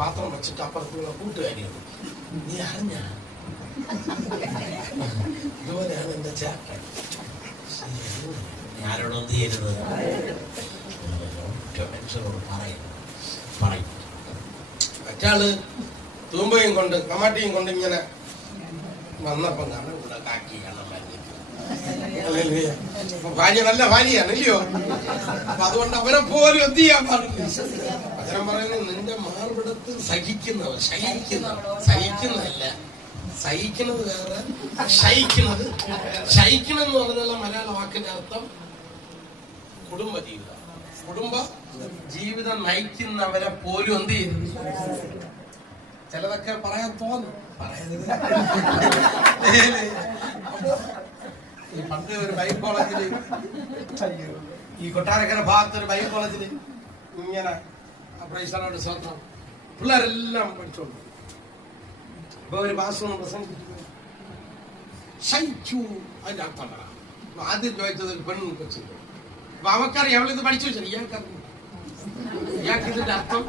പാത്രം വെച്ചിട്ട് അപ്പുറത്തുള്ള കൂട്ടുകാരികൾ നീ അറിഞ്ഞ ഇതുപോലെയാണ് എന്റെ ചാക്ക ആരോടൊന്നും ചെയ്യരുത് മനുഷ്യരോട് പറയും മറ്റാള് തൂമ്പയും കൊണ്ട് കമാട്ടിയും കൊണ്ട് ഇങ്ങനെ വന്നപ്പം കാണാൻ ഇവിടെ കാക്കി കാണാൻ ഭാര്യ നല്ല ഭാര്യയാണ് ഇല്ലയോ? അപ്പൊ അതുകൊണ്ട് അവരെ പോലും എന്ത് ചെയ്യാൻ പാടില്ല. വചനം പറയുന്നത് നിന്റെ മാർവിടത്ത് സഹിക്കുന്നവർ സഹിക്കുന്നതല്ല, സഹിക്കുന്നത് വേറെ, ശയിക്കണം എന്ന് പറഞ്ഞുള്ള മലയാള വാക്കിന്റെ അർത്ഥം കുടുംബ ജീവിതം നയിക്കുന്നവരെ പോലും എന്ത് ചെയ്യുന്നു. ചിലതൊക്കെ പറയാൻ തോന്നും, പറയുന്നത് ഈ പണ്ട് ഒരു ബൈബിൾ കോളേജില്, ഈ കൊട്ടാരക്കര ഭാഗത്ത് ഒരു ബൈബിൾ കോളേജില് ഇങ്ങനെ പ്രൈസലോട് സ്വന്തം പിള്ളേരെല്ലാം പഠിച്ചോണ്ട് അപ്പൊ ഒരു ഭാഷണം പ്രസംഗിച്ചു ശയിച്ചു. അതിന്റെ അർത്ഥം പറയാം. ആദ്യം ചോദിച്ചത് ഒരു പെണ്ണ് കൊച്ചു. അപ്പൊ അവക്കറിയാം, അവളിത് പഠിച്ചു വെച്ചാൽ ഇയാൾക്ക് ഇതിന്റെ അർത്ഥം